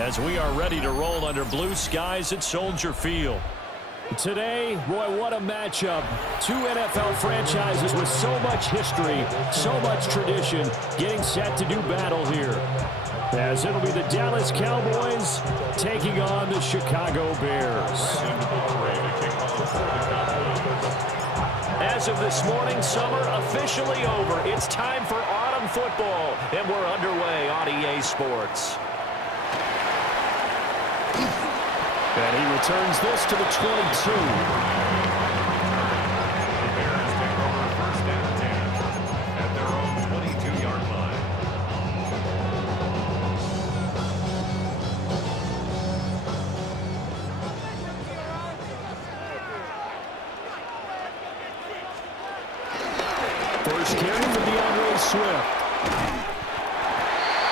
as we are ready to roll under blue skies at Soldier Field. Today, Roy, what a matchup. Two NFL franchises with so much history, so much tradition, getting set to do battle here. As it'll be the Dallas Cowboys taking on the Chicago Bears. As of this morning, summer officially over. It's time for autumn football, and we're underway on EA Sports. And he returns this to the 22. The Bears take over first and 10 at their own 22-yard line. First carry for DeAndre Swift.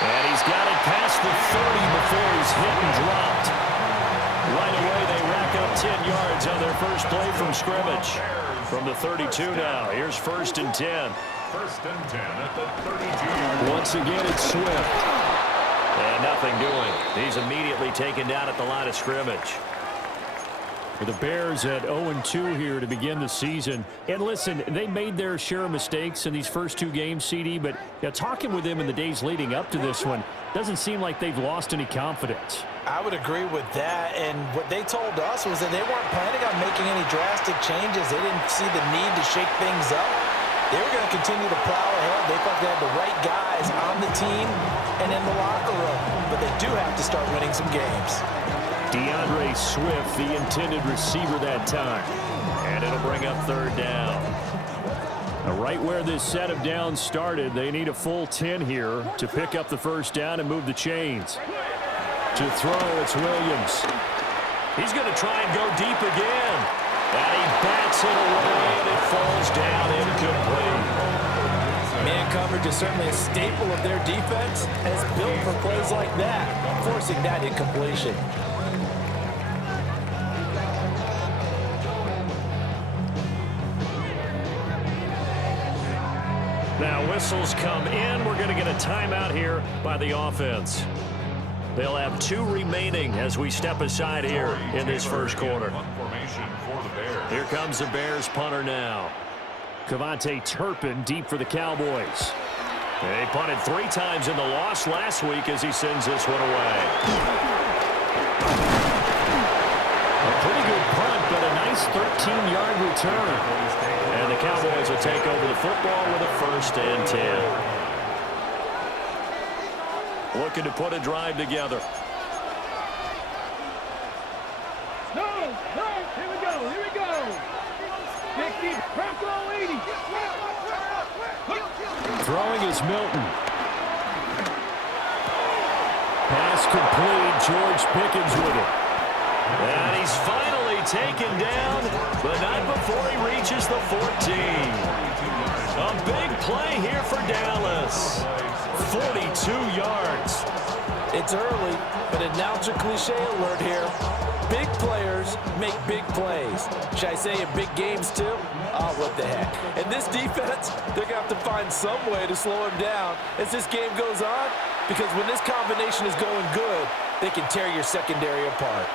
And he's got it past the 30 before he's hit and dropped. Right away, they rack up 10 yards on their first play from scrimmage. From the 32 now, here's first and 10. First and 10 at the 32-yard line. Once again, it's Swift. And nothing doing. He's immediately taken down at the line of scrimmage. For the Bears at 0-2 here to begin the season. And listen, they made their share of mistakes in these first two games, CD, but talking with them in the days leading up to this one, doesn't seem like they've lost any confidence. I would agree with that, and what they told us was that they weren't planning on making any drastic changes. They didn't see the need to shake things up. They were going to continue to plow ahead. They thought they had the right guys on the team and in the locker room, but they do have to start winning some games. DeAndre Swift, the intended receiver that time. And it'll bring up third down. Now, right where this set of downs started, they need a full 10 here to pick up the first down and move the chains. To throw, it's Williams. He's going to try and go deep again. And he bats it away, and it falls down incomplete. Man coverage is certainly a staple of their defense, and it's built for plays like that, forcing that incompletion. Now whistles come in. We're going to get a timeout here by the offense. They'll have two remaining as we step aside here in this first quarter. Here comes the Bears punter now. Cavante Turpin deep for the Cowboys. They punted 3 times in the loss last week as he sends this one away. A pretty good punt, but a nice 13-yard return. And the Cowboys will take over the football with a first and 10. Looking to put a drive together. No, here we go. Purple 80. Throwing is Milton. Pass complete. George Pickens with it. And he's finally taken down, but not before he reaches the 14. A big play here for Dallas. 42 yards. It's early, but announcer cliche alert here. Big players make big plays. Should I say in big games too? Oh, what the heck. And this defense, they're going to have to find some way to slow him down as this game goes on, because when this combination is going good, they can tear your secondary apart.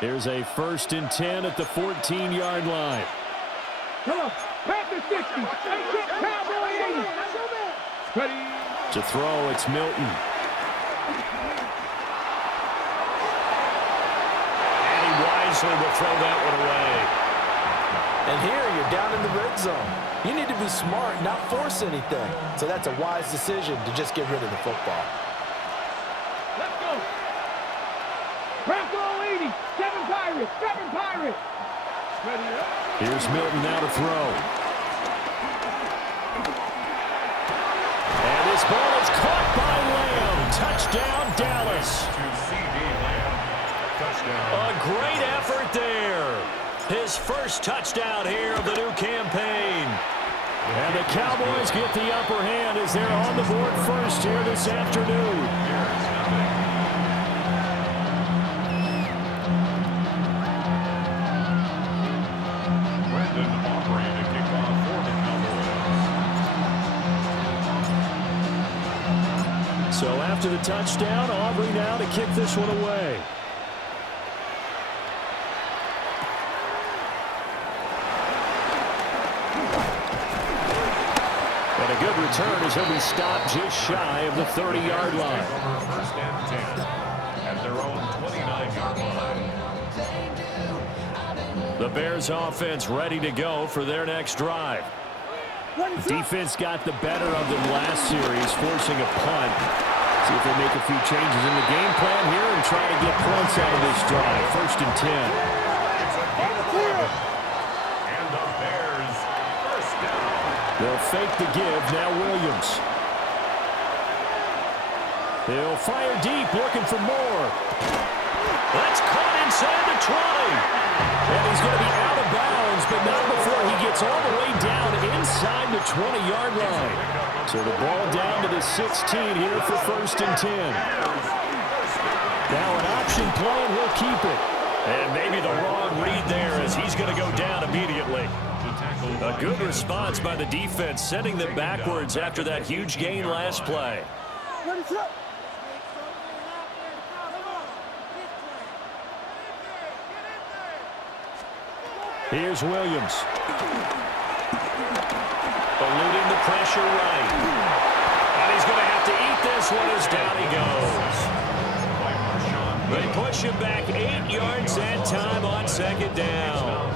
Here's a first and 10 at the 14-yard line. Come on, Panther 60. Cowboy 80. Ready. To throw, it's Milton. And he wisely will throw that one away. And here you're down in the red zone. You need to be smart, not force anything. So that's a wise decision to just get rid of the football. Let's go. Bronco 80. 7 Pirates. Ready up. Here's Milton now to throw. And this ball is caught by Lamb. Touchdown, Dallas. A great effort there. His first touchdown here of the new campaign. And the Cowboys get the upper hand as they're on the board first here this afternoon. So after the touchdown, Aubrey now to kick this one away. And a good return as he'll be stopped just shy of the 30-yard line. First and 10 at their own 29-yard line. The Bears offense ready to go for their next drive. Defense got the better of them last series, forcing a punt. See if they make a few changes in the game plan here and try to get points out of this drive. First and 10. And the Bears first down. They'll fake the give. Now Williams. They'll fire deep, looking for more. That's caught inside the 20. And he's going to be out of bounds, but not before he gets all the way down inside the 20-yard line. So the ball down to the 16 here for first and 10. Now an option play, and he'll keep it. And maybe the wrong read there as he's going to go down immediately. A good response by the defense, sending them backwards after that huge gain last play. Here's Williams. Eluding the pressure right. And he's going to have to eat this one as down he goes. They push him back 8 yards that time on second down.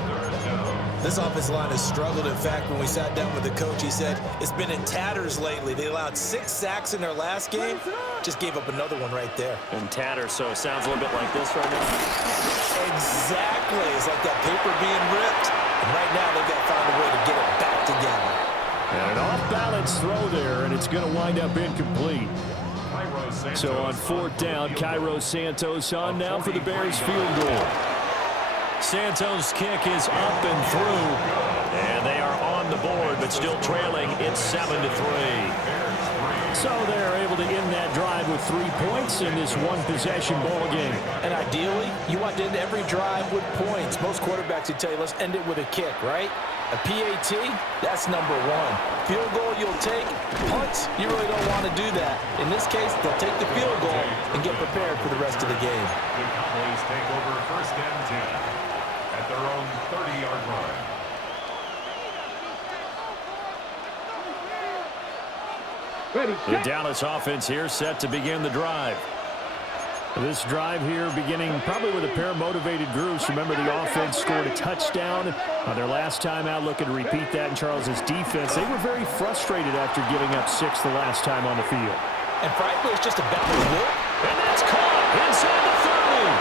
This offensive line has struggled. In fact, when we sat down with the coach, he said it's been in tatters lately. They allowed 6 sacks in their last game. Just gave up another one right there. In tatters, so it sounds a little bit like this right now. Exactly. It's like that paper being ripped. And right now, they've got to find a way to get it back together. And an off-balance throw there, and it's going to wind up incomplete. So on fourth down, Cairo Santos on now for the Bears field goal. Santos' kick is up and through, and they are on the board, but still trailing. It's 7-3. So they're able to end that drive with 3 points in this one-possession ball game. And ideally, you want to end every drive with points. Most quarterbacks would tell you, let's end it with a kick, right? A PAT, that's number 1. Field goal you'll take. Punts, you really don't want to do that. In this case, they'll take the field goal and get prepared for the rest of the game. The Cowboys take over first and 10 at their own 30-yard line. The Dallas offense here set to begin the drive. This drive here beginning probably with a pair of motivated groups. Remember, the offense scored a touchdown on their last time out. Looking to repeat that in Charles's defense. They were very frustrated after giving up 6 the last time on the field. And frankly, it's just a balance look. And that's caught inside the 30.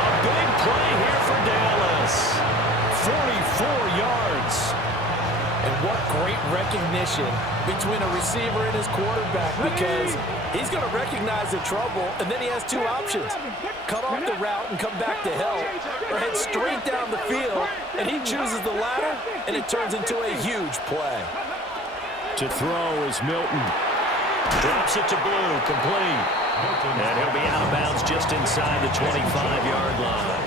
A big play here for Dallas. 44 yards. And what great recognition between a receiver and his quarterback, because he's going to recognize the trouble, and then he has 2 options. Cut off the route and come back to help, or head straight down the field, and he chooses the latter, and it turns into a huge play. To throw is Milton. Drops it to Blue, complete. And he'll be out of bounds just inside the 25-yard line.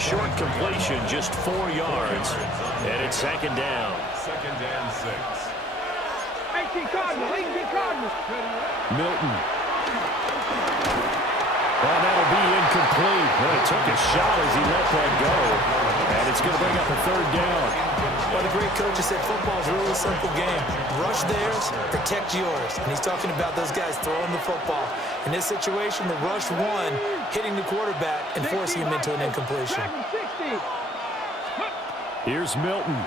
Short completion, just 4 yards. And it's second down. Second and 6. 18 Cardinals. Milton. And that'll be incomplete. Well, it took a shot as he let that go. And it's going to bring up a third down. Well, the great coach has said football's a really simple game. Rush theirs, protect yours. And he's talking about those guys throwing the football. In this situation, the rush one, hitting the quarterback and forcing him into an incompletion. Here's Milton.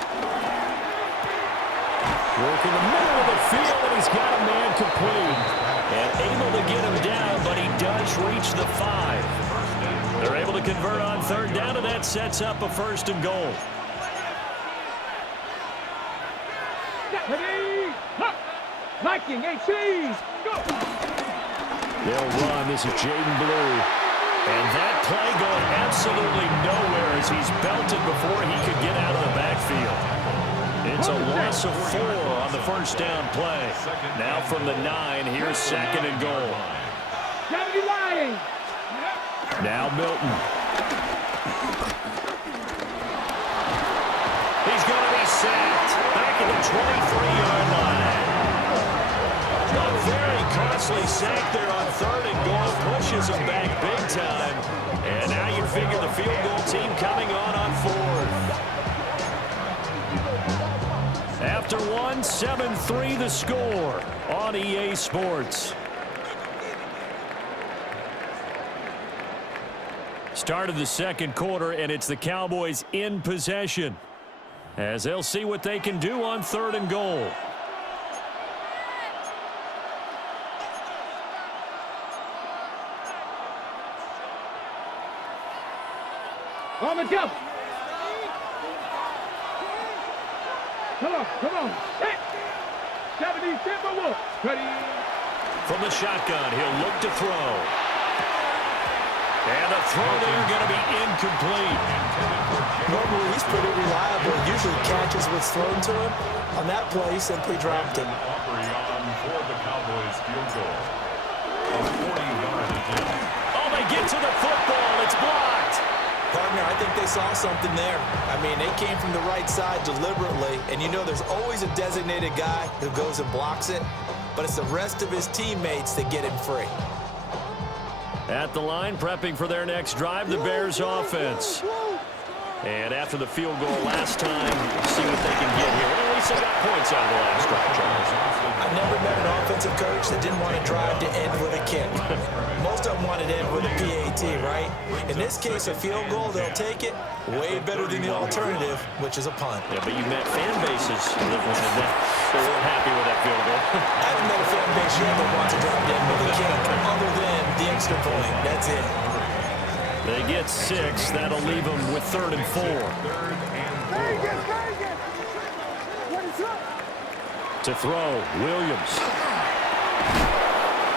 Working the middle of the field, and he's got a man complete. And able to get him down, but he does reach the 5. They're able to convert on third down, and that sets up a first and goal. Viking, AC, go! They'll run. This is Jaden Blue. And that play going absolutely nowhere as he's belted before he could get out of the backfield. It's a loss of 4 on the first down play. Now from the 9, here's second and goal. Now Milton. He's going to be sacked back at the 23-yard line. A very nicely sank there on 3rd and goal. Pushes them back big time. And now you figure the field goal team coming on 4th. After 1, 7-3 the score on EA Sports. Start of the second quarter, and it's the Cowboys in possession as they'll see what they can do on 3rd and goal. On the jump. Come on. Hit. 70 Timberwolves. Ready. From the shotgun, he'll look to throw. And the throw there going to be incomplete. Normally, he's pretty reliable. Usually catches what's thrown to him. On that play, he simply dropped him. Opry on for the Cowboys field goal. A 40-yard attempt. Oh, they get to the football. It's blocked. Partner, I think they saw something there. I mean, they came from the right side deliberately, and you know there's always a designated guy who goes and blocks it, but it's the rest of his teammates that get him free. At the line, prepping for their next drive, the Bears offense. And after the field goal last time, see what they can get here. Well, at least they got points out of the last drive, Charles. I've never met an offensive coach that didn't want to drive to end with a kick. Most of them wanted to end with a PAT, right? In this case, a field goal, they'll take it. Way better than the alternative, which is a punt. Yeah, but you met fan bases that wanted that. They weren't happy with that field goal. I haven't met a fan base yet that wants to drive to end with a kick, other than the extra point. That's it. They get 6. That'll leave them with 3rd and 4. To throw, Williams.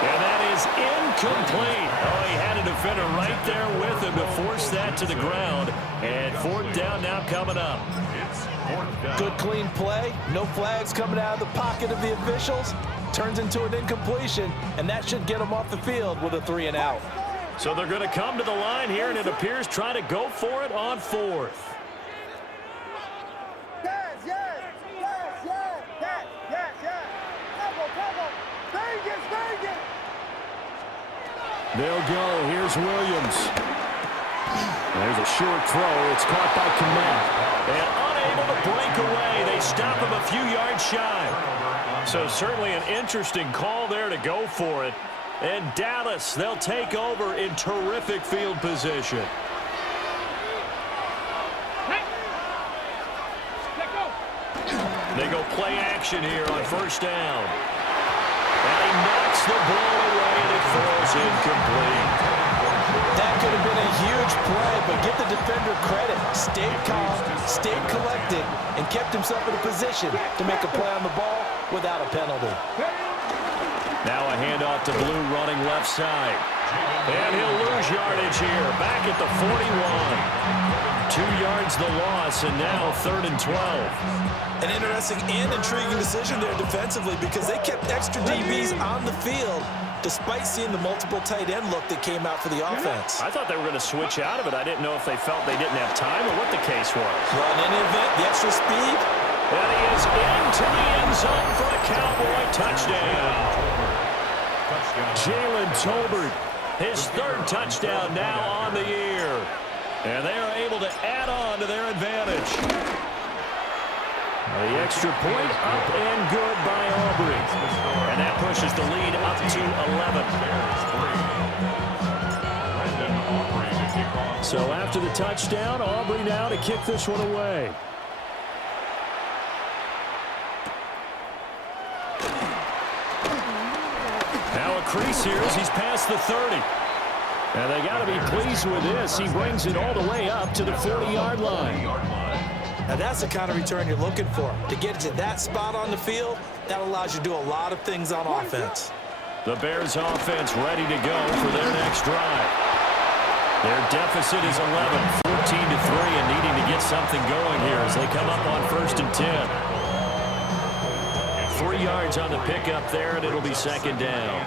And that is incomplete. Oh, he had a defender right there with him to force that to the ground. And 4th down now coming up. Good clean play. No flags coming out of the pocket of the officials. Turns into an incompletion, and that should get them off the field with a 3 and out. So they're going to come to the line here, and it appears trying to go for it on 4th. They'll go. Here's Williams. There's a short throw. It's caught by Kmet. And unable to break away. They stop him a few yards shy. So certainly an interesting call there to go for it. And Dallas, they'll take over in terrific field position. They go play action here on 1st down. And he knocks the ball away, and it falls incomplete. That could have been a huge play, but give the defender credit. Stayed calm, stayed collected, and kept himself in a position to make a play on the ball without a penalty. Now a handoff to Blue running left side. And he'll lose yardage here. Back at the 41. 2 yards the loss, and now 3rd and 12. An interesting and intriguing decision there defensively because they kept extra DBs on the field despite seeing the multiple tight end look that came out for the offense. I thought they were going to switch out of it. I didn't know if they felt they didn't have time or what the case was. Well, in any event, the extra speed. And he is into the end zone for a Cowboy touchdown. Jalen Tolbert, his 3rd touchdown now on the year. And they are able to add on to their advantage. The extra point up and good by Aubrey. And that pushes the lead up to 11. So after the touchdown, Aubrey now to kick this one away. Now a crease here as he's past the 30. And they got to be pleased with this. He brings it all the way up to the 40-yard line. Now that's the kind of return you're looking for. To get to that spot on the field, that allows you to do a lot of things on offense. The Bears offense ready to go for their next drive. Their deficit is 11, 14-3, and needing to get something going here as they come up on 1st and 10. 3 yards on the pickup there, and it'll be 2nd down.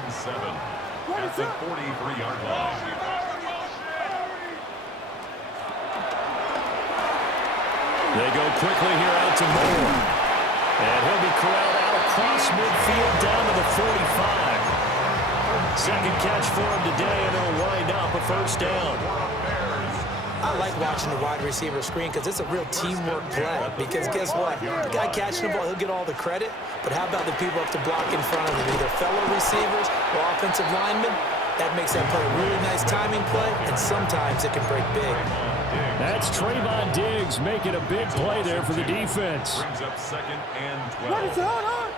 At the 43-yard line. They go quickly here out to Moore. And he'll be corralled out across midfield down to the 45. Second catch for him today, and they'll wind up a first down. I like watching the wide receiver screen because it's a real teamwork play. Because guess what? The guy catching the ball, he'll get all the credit. But how about the people up to block in front of him, either fellow receivers or offensive linemen? That makes that play a really nice timing play, and sometimes it can break big. That's Trayvon Diggs making a big play there for the defense. Brings up 2nd and 12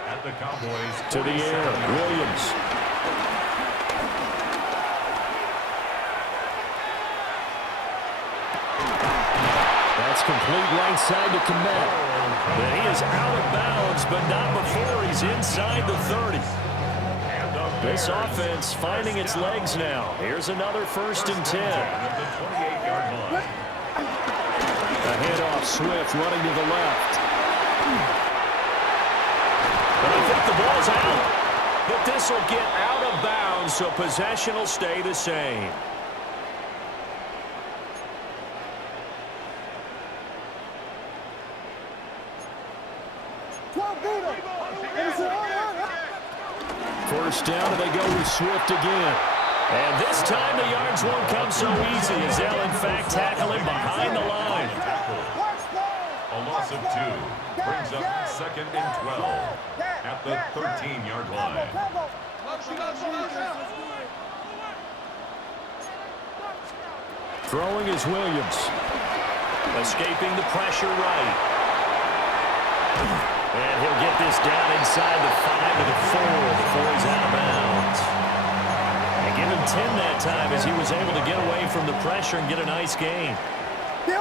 at the Cowboys. To the air, Williams. That's complete right side to Komet. But he is out of bounds, but not before he's inside the 30. This offense finding its legs now. Here's another 1st and 10. A handoff, Swift running to the left. But I think the ball's out. But this will get out of bounds, so possession will stay the same. First down, and they go with Swift again. And this time the yards won't come so easy as they'll, in fact, tackle him behind the line. A loss of 2 brings up 2nd and 12 at the 13-yard line. Throwing is Williams. Escaping the pressure right. And he'll get this down inside the 5 to the 4 before he's out of bounds. And give him 10 that time as he was able to get away from the pressure and get a nice gain. On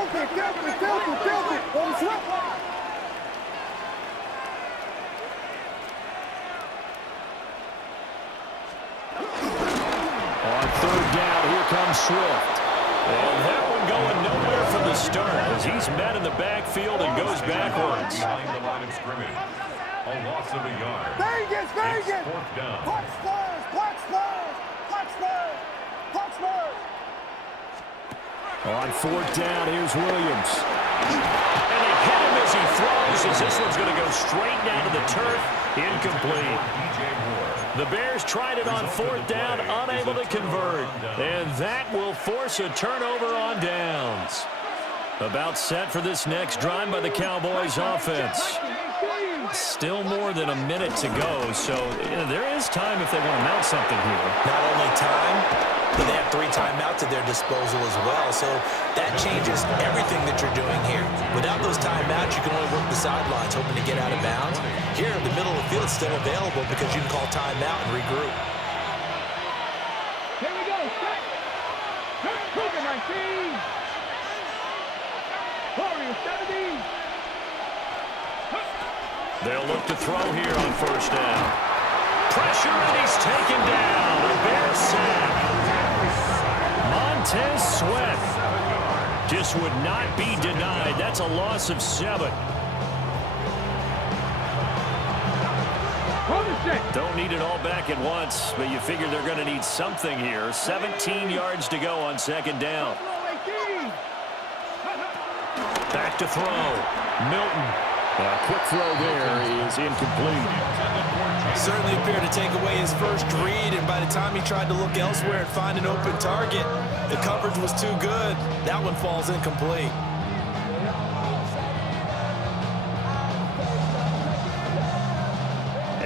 3rd down, here comes Swift. And that one going nowhere from the start as he's met in the backfield and goes backwards. Behind the line of scrimmage. A loss of a yard. Vegas! It's 4th down. Punch first! Punch first! Punch first! Punch first! On 4th down, here's Williams. And they hit him as he throws as this one's going to go straight down to the turf. Incomplete. The Bears tried it on 4th down, unable to convert. And that will force a turnover on downs. About set for this next drive by the Cowboys offense. Still more than a minute to go, so there is time if they want to mount something here. Not only time, but they have 3 timeouts at their disposal as well. So that changes everything that you're doing here. Without those timeouts, you can only work the sidelines, hoping to get out of bounds. Here, the middle of the field is still available because you can call timeout and regroup. Here we go. Moving 19. Warriors 17. They'll look to throw here on 1st down. Pressure, and he's taken down. The Bears sack. Montez Sweat just would not be denied. That's a loss of 7. Don't need it all back at once, but you figure they're going to need something here. 17 yards to go on 2nd down. Back to throw. Milton. A quick throw there is incomplete. Certainly appeared to take away his first read, and by the time he tried to look elsewhere and find an open target, the coverage was too good. That one falls incomplete.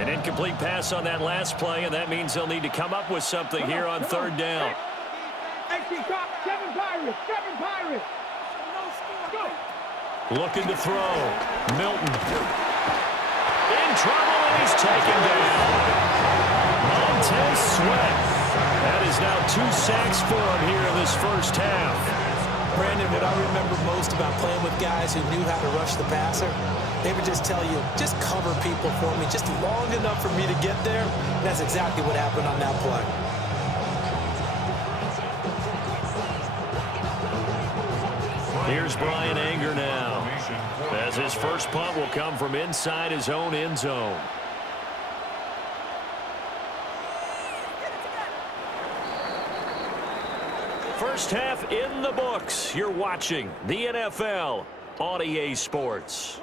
An incomplete pass on that last play, and that means they'll need to come up with something here on 3rd down. 7 Pirates! 7 Pirates! Go! Looking to throw. Milton. In trouble, and he's taken down. Montez Sweat. That is now 2 sacks for him here in this first half. Brandon, what I remember most about playing with guys who knew how to rush the passer, they would just tell you, just cover people for me, just long enough for me to get there. And that's exactly what happened on that play. Here's Brian Anger now, as his first punt will come from inside his own end zone. First half in the books. You're watching the NFL on EA Sports.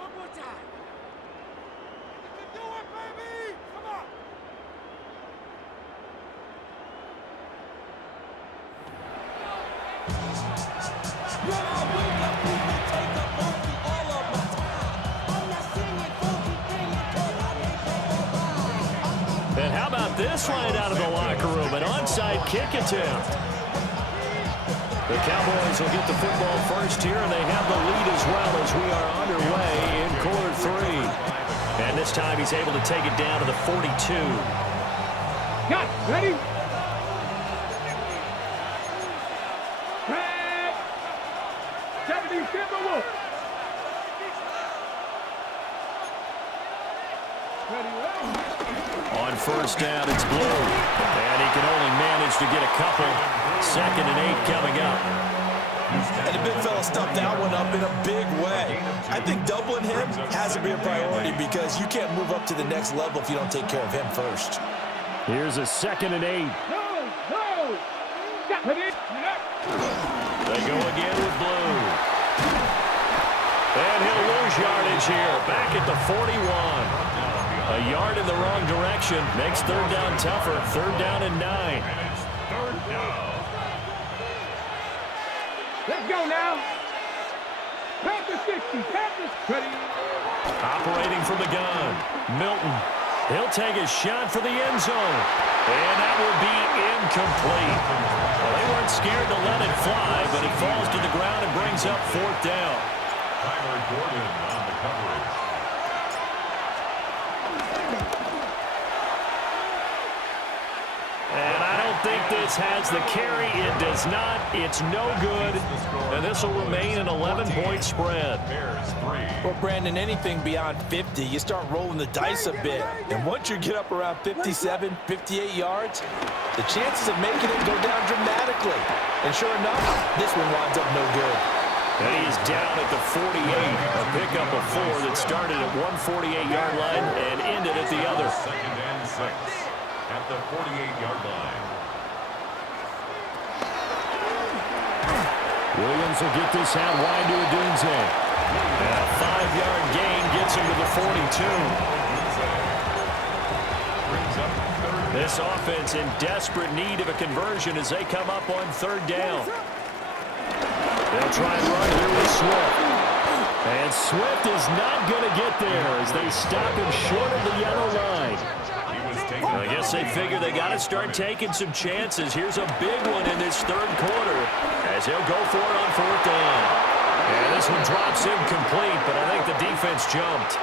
And how about this line out of the locker room? An onside kick attempt. The Cowboys will get the football first here, and they have the lead as well as we are underway in quarter 3. And this time he's able to take it down to the 42. Got ready. On first down, it's Blue. And he can only manage to get a couple. 2nd and 8 coming up. And the big fella stuffed that one up in a big way. I think doubling him has to be a priority because you can't move up to the next level if you don't take care of him first. Here's a 2nd and 8. They go again with Blue. And he'll lose yardage here. Back at the 41. A yard in the wrong direction. Makes 3rd down tougher. 3rd down and 9. Let's go now. Pass the 60. Pass the 20. Operating from the gun. Milton. He'll take a shot for the end zone. And that will be incomplete. Well, they weren't scared to let it fly, but it falls to the ground and brings up 4th down. Tyler Gordon on the coverage. And I don't think this has the carry. It does not. It's no good. And this will remain an 11-point spread. Well, Brandon, anything beyond 50, you start rolling the dice a bit. And once you get up around 57, 58 yards, the chances of making it go down dramatically. And sure enough, this one winds up no good. And he is down at the 48. A pickup of 4 that started at one 48-yard line and ended at the other. 2nd and 6 at the 48-yard line. Williams will get this out wide to Odunze. And a 5-yard gain gets him to the 42. This offense in desperate need of a conversion as they come up on 3rd down. They'll try and run here with Swift. And Swift is not going to get there as they stop him short of the yellow line. I guess they figure they got to start taking some chances. Here's a big one in this 3rd quarter as he'll go for it on 4th down. And this one drops incomplete, but I think the defense jumped.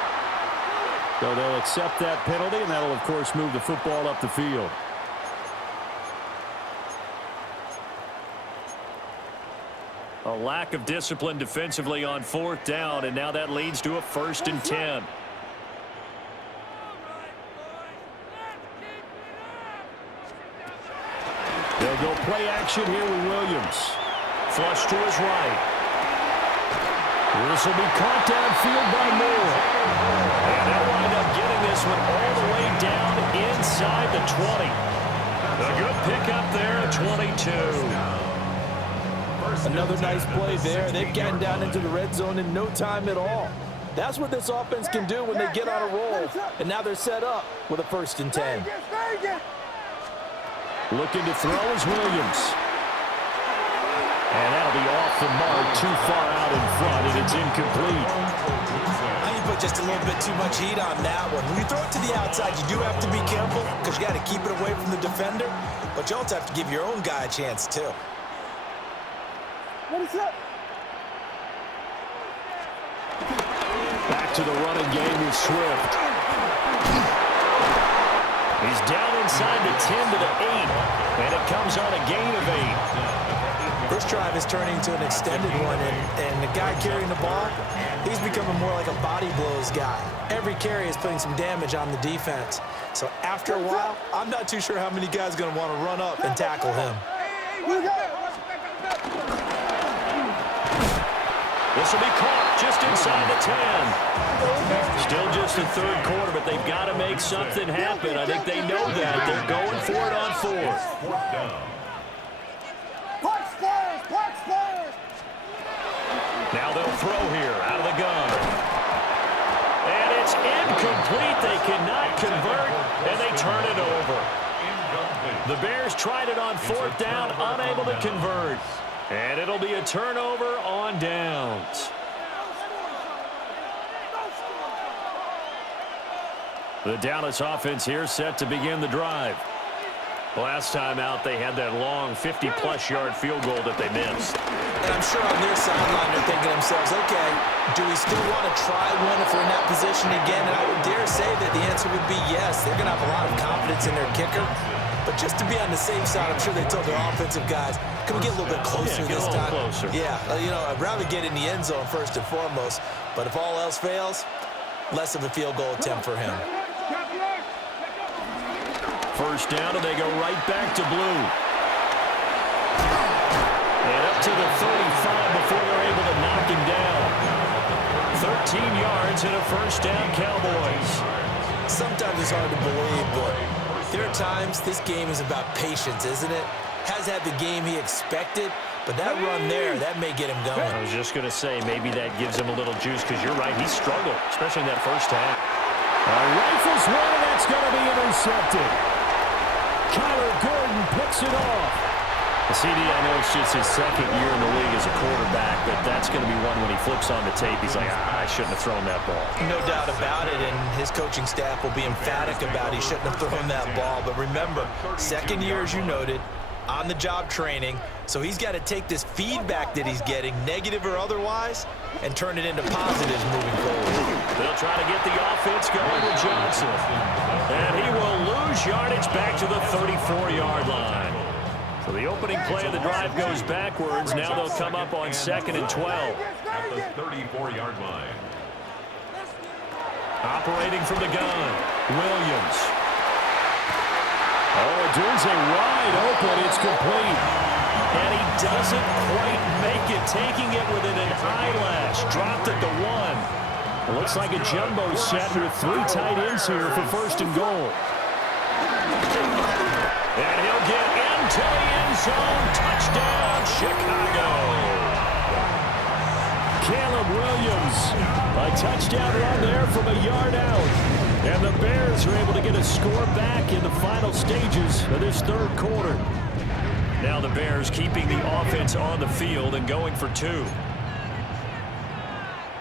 So they'll accept that penalty, and that'll, of course, move the football up the field. A lack of discipline defensively on 4th down, and now that leads to a 1st and 10. They'll go play action here with Williams. Flush to his right. This will be caught downfield by Moore. And they'll wind up getting this one all the way down inside the 20. A good pickup there at 22. Another nice play there. They've gotten down into the red zone in no time at all. That's what this offense can do when they get on a roll. And now they're set up with a 1st and 10. Looking to throw is Williams. And that'll be off the mark, too far out in front, and it's incomplete. I think you put just a little bit too much heat on that one. When you throw it to the outside, you do have to be careful because you got to keep it away from the defender. But you also have to give your own guy a chance, too. What is up? Back to the running game with Swift. He's down inside the 10 to the 8, and it comes on a gain of 8. First drive is turning into an extended one, and the guy carrying the ball, he's becoming more like a body blows guy. Every carry is putting some damage on the defense. So after a while, I'm not too sure how many guys are going to want to run up and tackle him. This will be caught just inside the 10. Still just the 3rd quarter, but they've got to make something happen. I think they know that. They're going for it on 4th. Now they'll throw here out of the gun. And it's incomplete. They cannot convert, and they turn it over. The Bears tried it on 4th down, unable to convert. And it'll be a turnover on downs. The Dallas offense here set to begin the drive. Last time out, they had that long 50-plus yard field goal that they missed. And I'm sure on their sideline they're thinking to themselves, okay, do we still want to try one if we're in that position again? And I would dare say that the answer would be yes. They're going to have a lot of confidence in their kicker. But just to be on the safe side, I'm sure they told their offensive guys, can we get a little bit closer this time? Closer. Yeah, I'd rather get in the end zone first and foremost. But if all else fails, less of a field goal attempt for him. First down, and they go right back to blue. And up to the 35 before they're able to knock him down. 13 yards and a first down, Cowboys. Sometimes it's hard to believe, but there are times this game is about patience, isn't it? Has had the game he expected, but that run there, that may get him going. I was just going to say, maybe that gives him a little juice, because you're right, he struggled, especially in that first half. Rifles one, and that's going to be intercepted. Kyler Gordon picks it off. CD, I know it's just his second year in the league as a quarterback, but that's going to be one when he flips on the tape. He's like, I shouldn't have thrown that ball. No doubt about it, and his coaching staff will be emphatic about he shouldn't have thrown that ball. But remember, second year, as you noted, on-the-job training, so he's got to take this feedback that he's getting, negative or otherwise, and turn it into positives moving forward. They'll try to get the offense going with Johnson. And he will lose yardage back to the 34-yard line. So the opening play of the drive goes backwards. Now they'll come up on 2nd and 12. At the 34-yard line. Operating from the gun, Williams. Oh, Odunze wide open. It's complete. And he doesn't quite make it, taking it within an eyelash. Dropped at the 1. It looks like a jumbo set with 3 tight ends here for first and goal. And he'll get into the end zone. Touchdown, Chicago. Caleb Williams, a touchdown run there from a yard out. And the Bears are able to get a score back in the final stages of this third quarter. Now the Bears keeping the offense on the field and going for 2.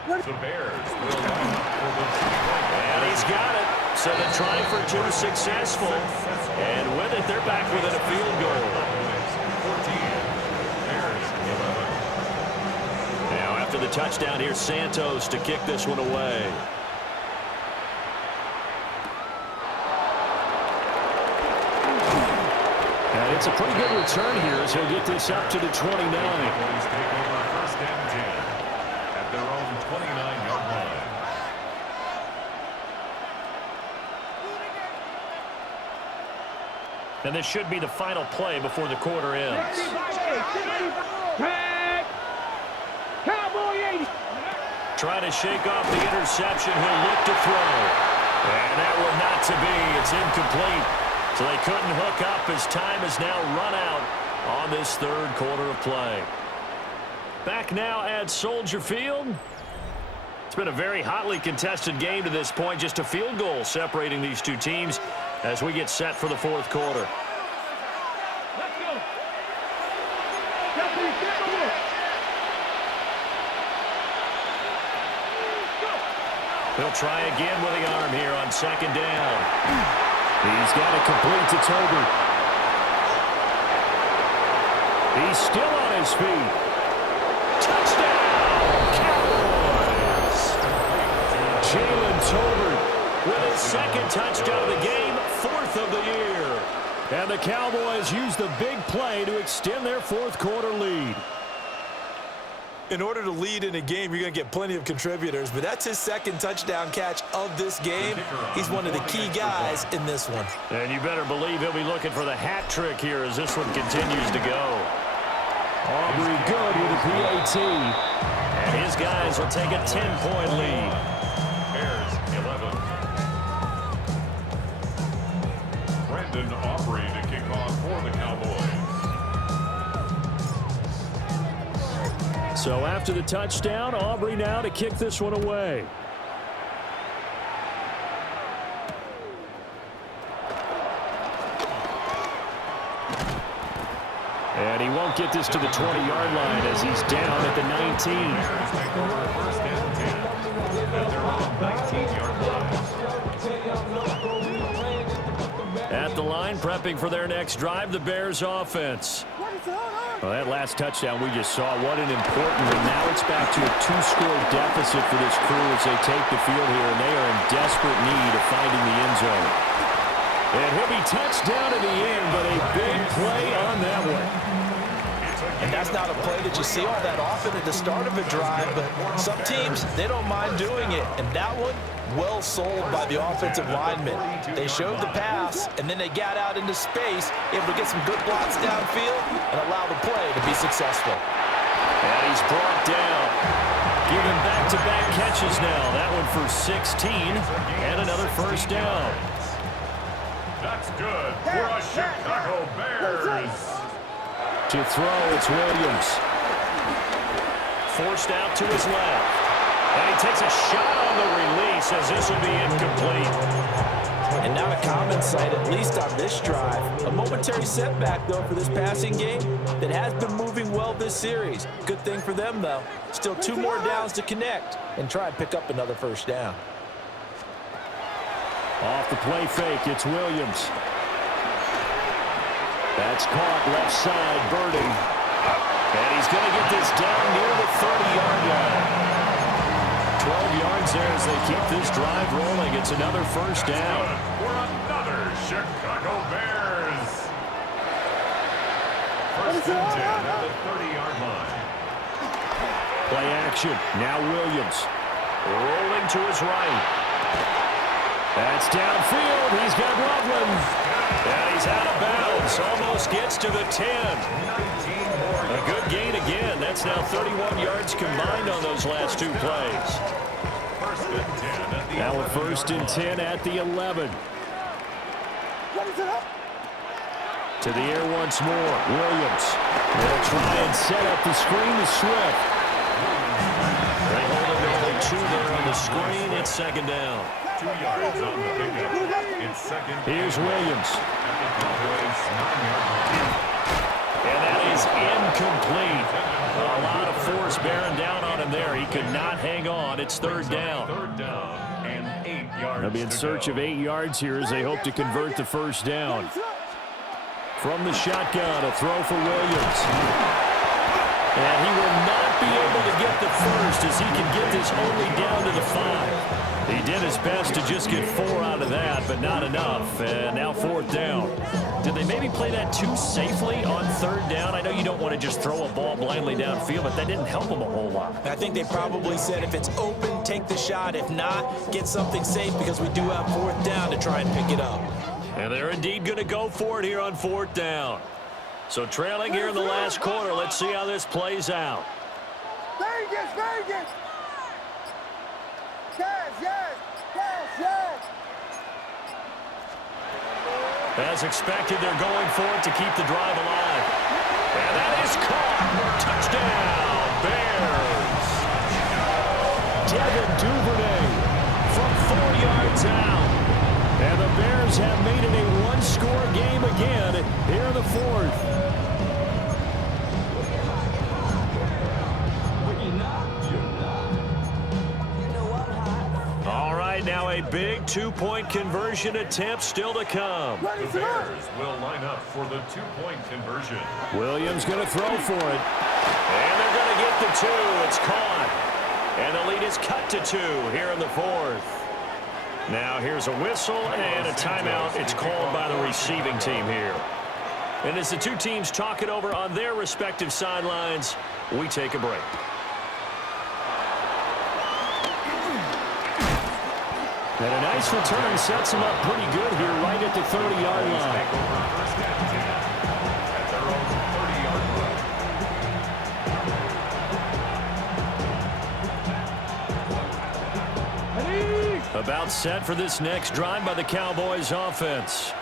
The Bears will line up for the 2-point. And he's got it. So the try for 2 successful. And with it, they're back within a field goal. 14. Bears 11. Now after the touchdown, here's Santos to kick this one away. And it's a pretty good return here as he'll get this up to the 29. Cowboys take over first and 10 at their own 29-yard line. And this should be the final play before the quarter ends. Trying to shake off the interception. He'll look to throw. And that one not to be. It's incomplete. So they couldn't hook up as time has now run out on this third quarter of play. Back now at Soldier Field. It's been a very hotly contested game to this point. Just a field goal separating these two teams as we get set for the fourth quarter. He'll try again with the arm here on second down. He's got it complete to Tolbert. He's still on his feet. Touchdown, Cowboys! Jalen Tolbert with his second touchdown of the game, 4th of the year. And the Cowboys use the big play to extend their fourth quarter lead. In order to lead in a game, you're going to get plenty of contributors, but that's his second touchdown catch of this game. He's one of the key guys in this one. And you better believe he'll be looking for the hat trick here as this one continues to go. Aubrey good with a PAT. And his guys will take a 10-point lead. Bears 11. Brandon Aubrey to kick off for the Cowboys. So after the touchdown, Aubrey now to kick this one away. And he won't get this to the 20-yard line as he's down at the 19. First and 10 at their own 19-yard line. At the line, prepping for their next drive, the Bears offense. Well, that last touchdown we just saw, what an important one. Now it's back to a 2-score deficit for this crew as they take the field here, and they are in desperate need of finding the end zone. And he'll be touched down in the end, but a big play on that one. And that's not a play that you see all that often at the start of a drive, but some teams, they don't mind doing it. And that one, well sold by the offensive linemen. They showed the pass, and then they got out into space, able to get some good blocks downfield and allow the play to be successful. And he's brought down. Giving back-to-back catches now. That one for 16 and another first down. That's good for a Chicago Bears. To throw, it's Williams. Forced out to his left. And he takes a shot on the release as this will be incomplete. And not a common sight, at least on this drive. A momentary setback, though, for this passing game that has been moving well this series. Good thing for them, though. Still 2 more downs to connect and try and pick up another first down. Off the play fake, it's Williams. That's caught left side, Birding. And he's going to get this down near the 30-yard line. 12 yards there as they keep this drive rolling. It's another first down. For another Chicago Bears. First and 10 at the 30-yard line. Play action. Now Williams. Rolling to his right. That's downfield. He's got Loveland. And he's out of bounds. Almost gets to the 10. A good gain again. That's now 31 yards combined on those last 2 plays. First and 10 at the Now a first and 10 at the 11. To the air once more. Williams. They'll try and set up the screen to Swift. They hold it only 2 there on the screen. It's second down. 2 yards on the pickup. It's second. Here's Williams. At the Cowboys' 9-yard line. And that is incomplete. A lot of force bearing down on him there. He could not hang on. It's third down. Third down and 8 yards. They'll be in search of 8 yards here as they hope to convert the first down. From the shotgun, a throw for Williams. And he will not be able to get the first as he can get this only down to the 5. He did his best to just get 4 out of that, but not enough. And now fourth down. Did they maybe play that too safely on third down? I know you don't want to just throw a ball blindly downfield, but that didn't help them a whole lot. I think they probably said if it's open, take the shot. If not, get something safe because we do have fourth down to try and pick it up. And they're indeed going to go for it here on fourth down. So trailing here in the last quarter. Let's see how this plays out. Vegas, Vegas! Yes, yes, yes, yes! As expected, they're going for it to keep the drive alive. And that is caught. Touchdown, Bears. Devin Duvernay from 4 yards out. And the Bears have made it a 1-score game again here in the fourth. All right, now a big 2-point conversion attempt still to come. The Bears will line up for the 2-point conversion. Williams going to throw for it. And they're going to get the 2. It's caught. And the lead is cut to 2 here in the fourth. Now here's a whistle and a timeout. It's called by the receiving team here. And as the two teams talk it over on their respective sidelines, we take a break. And a nice return sets him up pretty good here right at the 30-yard line. First and 10 at their own 30-yard line. About set for this next drive by the Cowboys offense.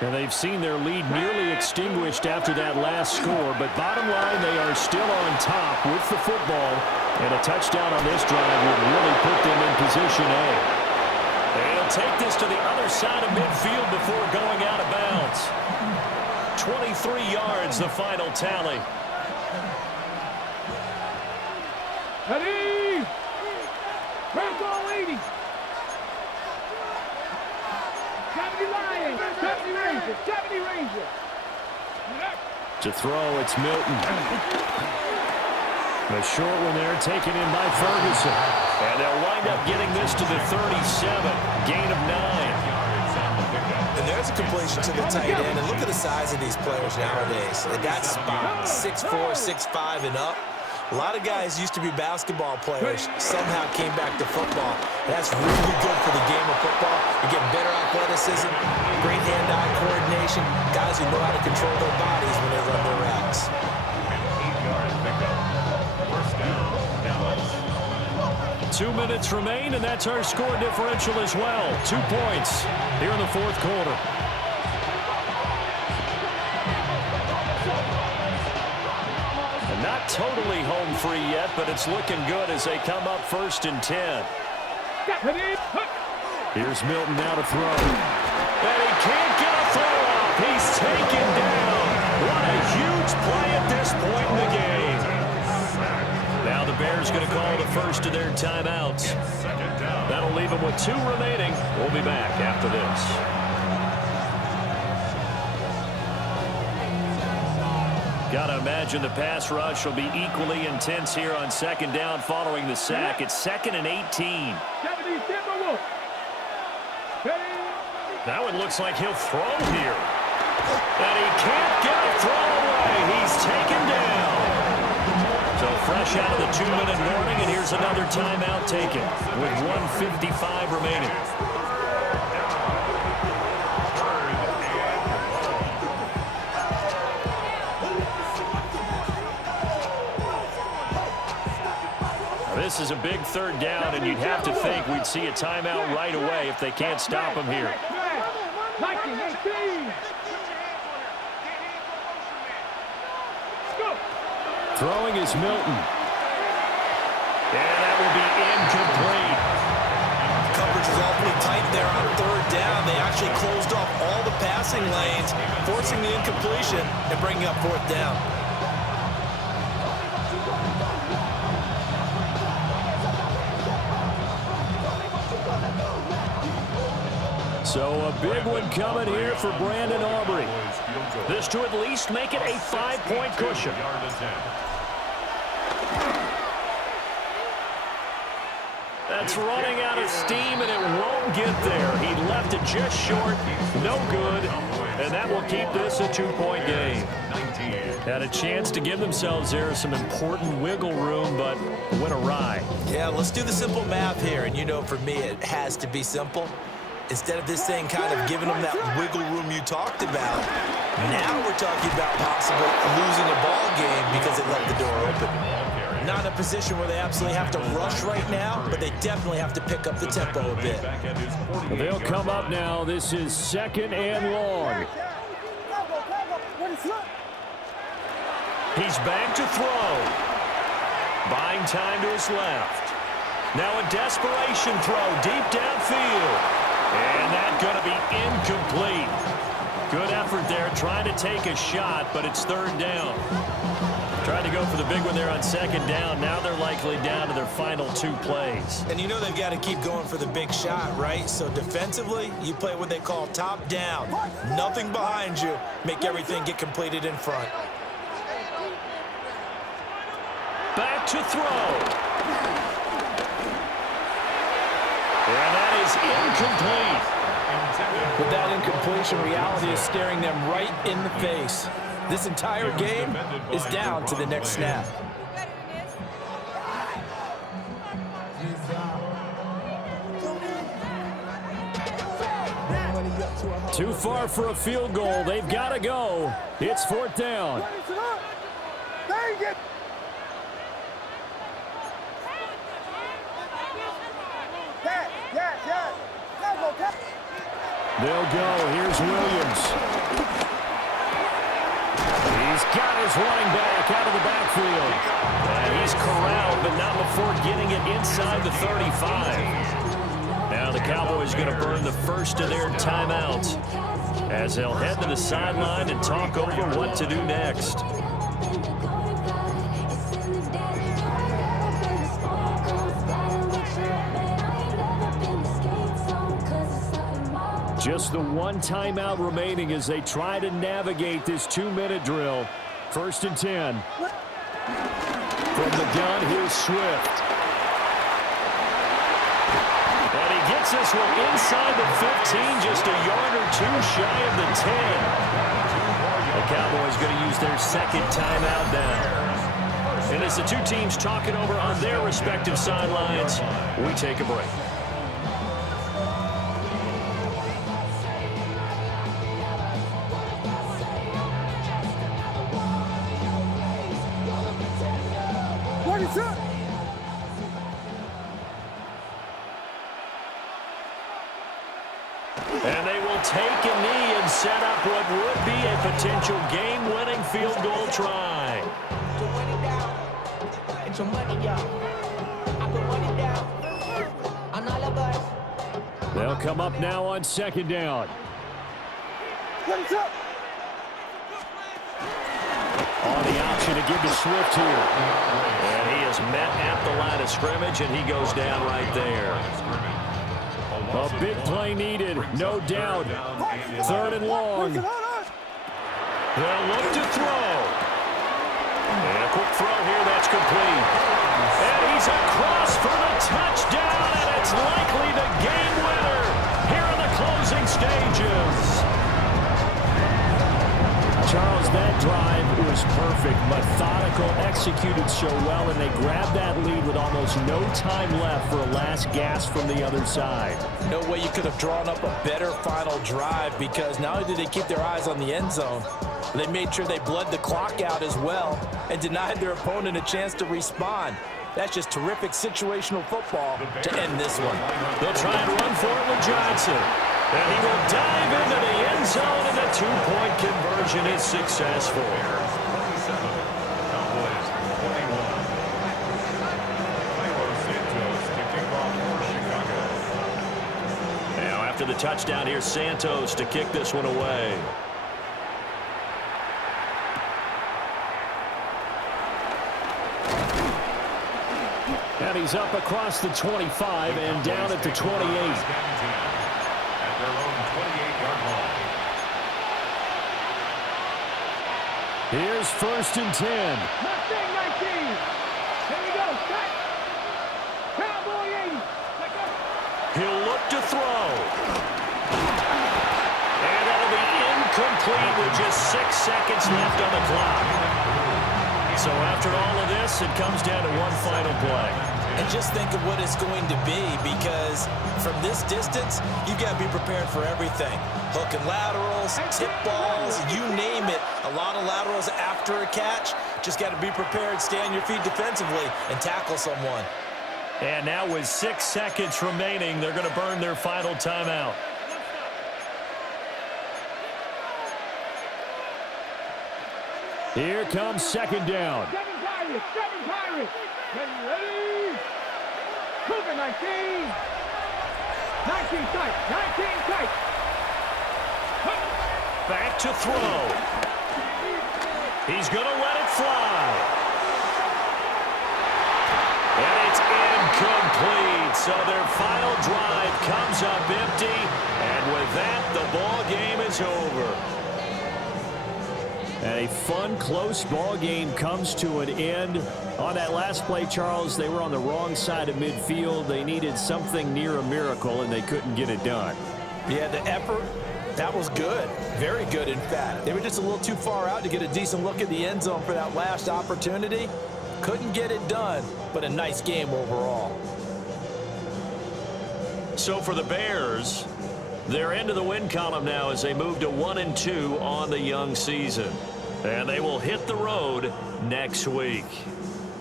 And they've seen their lead nearly extinguished after that last score. But bottom line, they are still on top with the football. And a touchdown on this drive would really put them in position A. They'll take this to the other side of midfield before going out of bounds. 23 yards, the final tally. Ready? Red ball 80. 70 Lions, 70 Rangers, 70 Rangers. To throw, it's Milton. The short one there taken in by Ferguson. And they'll wind up getting this to the 37. Gain of 9. And there's a completion to the tight end. And look at the size of these players nowadays. At that spot, 6'4", 6'5", and up. A lot of guys used to be basketball players, somehow came back to football. That's really good for the game of football. You get better athleticism, great hand-eye coordination, guys who know how to control their bodies when they run their routes. 2 minutes remain, and that's our score differential as well. 2 points here in the fourth quarter. And not totally home free yet, but it's looking good as they come up 1st and 10. Here's Milton now to throw. And he can't get a throw off. He's taken down. What a huge play at this point in the game. Now the Bears going to call the first of their timeouts. That'll leave them with 2 remaining. We'll be back after this. Got to imagine the pass rush will be equally intense here on 2nd down following the sack. It's 2nd and 18. Now it looks like he'll throw here. And he can't get a throw away. He's taken down. So fresh out of the 2-minute warning, and here's another timeout taken with 1:55 remaining. This is a big 3rd down, and you'd have to think we'd see a timeout right away if they can't stop him here. Throwing is Milton. And that will be incomplete. Coverage is awfully tight there on 3rd down. They actually closed off all the passing lanes, forcing the incompletion and bringing up 4th down. So a big one coming here for Brandon Aubrey. This to at least make it a 5-point cushion. That's running out of steam, and it won't get there. He left it just short. No good. And that will keep this a 2-point game. Had a chance to give themselves there some important wiggle room, but went awry. Yeah, let's do the simple math here. And you know, for me, it has to be simple. Instead of this thing kind of giving them that wiggle room you talked about, now we're talking about possibly losing a ball game because they left the door open. Not in a position where they absolutely have to rush right now, but they definitely have to pick up the tempo a bit. They'll come up now. This is 2nd and long. He's back to throw. Buying time to his left. Now a desperation throw deep downfield. And that's going to be incomplete. Good effort there trying to take a shot, but it's 3rd down. Tried to go for the big one there on 2nd down. Now they're likely down to their final 2 plays. And you know they've got to keep going for the big shot, right? So defensively, you play what they call top down. Nothing behind you. Make everything get completed in front. Back to throw. And that is incomplete. With that incompletion, reality is staring them right in the face. This entire game is down to the next snap. Too far for a field goal. They've got to go. It's 4th down. They'll go. Here's Williams. He's got his running back out of the backfield. And he's corralled, but not before getting it inside the 35. Now the Cowboys going to burn the first of their timeouts. as they'll head to the sideline and talk over what to do next. Just the one timeout remaining as they try to navigate this 2-minute drill. 1st and 10. From the gun, here's Swift. And he gets this one inside the 15, just a yard or two shy of the 10. The Cowboys going to use their second timeout now. And as the two teams talk it over on their respective sidelines, we take a break. And they will take a knee and set up what would be a potential game-winning field goal try. They'll come up now on 2nd down. On the option to give to Swift here. And he is met at the line of scrimmage, and he goes down right there. A big play needed, no doubt. 3rd and long. They'll look to throw. And a quick throw here, that's complete. And he's across for the touchdown, and it's likely the game winner here in the closing stages. Charles, that drive was perfect, methodical, executed so well, and they grabbed that lead with almost no time left for a last gasp from the other side. No way you could have drawn up a better final drive, because not only did they keep their eyes on the end zone, they made sure they bled the clock out as well and denied their opponent a chance to respond. That's just terrific situational football to end this one. They'll try and run for it with Johnson. And he will dive into the end zone, and the 2-point conversion is successful. 27, Cowboys 21. Santos to kick off for Chicago. Now after the touchdown, here's Santos to kick this one away. And he's up across the 25 and down at the 28. Their own 28-yard line. Here's 1st and 10. Mustang 19. Here we go. Cut. Cowboy 80. He'll look to throw. And that'll be incomplete with just 6 seconds left on the clock. So after all of this, it comes down to one final play. And just think of what it's going to be, because from this distance, you've got to be prepared for everything. Hook and laterals, tip balls, you name it. A lot of laterals after a catch. Just got to be prepared, stay on your feet defensively, and tackle someone. And now with 6 seconds remaining, they're going to burn their final timeout. Here comes 2nd down. 7 Pirates. Ready? Cougar 19. 19 tight. 19 tight. Back to throw. He's going to let it fly. And it's incomplete. So their final drive comes up empty. And with that, the ball game is over. And a fun, close ball game comes to an end. On that last play, Charles, they were on the wrong side of midfield. They needed something near a miracle, and they couldn't get it done. Yeah, the effort, that was good. Very good, in fact. They were just a little too far out to get a decent look at the end zone for that last opportunity. Couldn't get it done, but a nice game overall. So for the Bears, they're into the win column now as they move to 1-2 on the young season. And they will hit the road next week.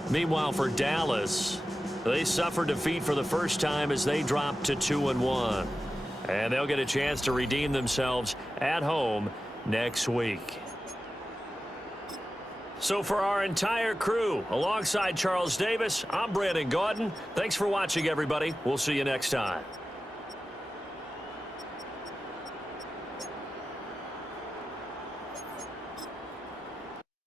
Meanwhile, for Dallas, they suffered defeat for the first time as they dropped to 2-1. And they'll get a chance to redeem themselves at home next week. So for our entire crew, alongside Charles Davis, I'm Brandon Gaudin. Thanks for watching, everybody. We'll see you next time.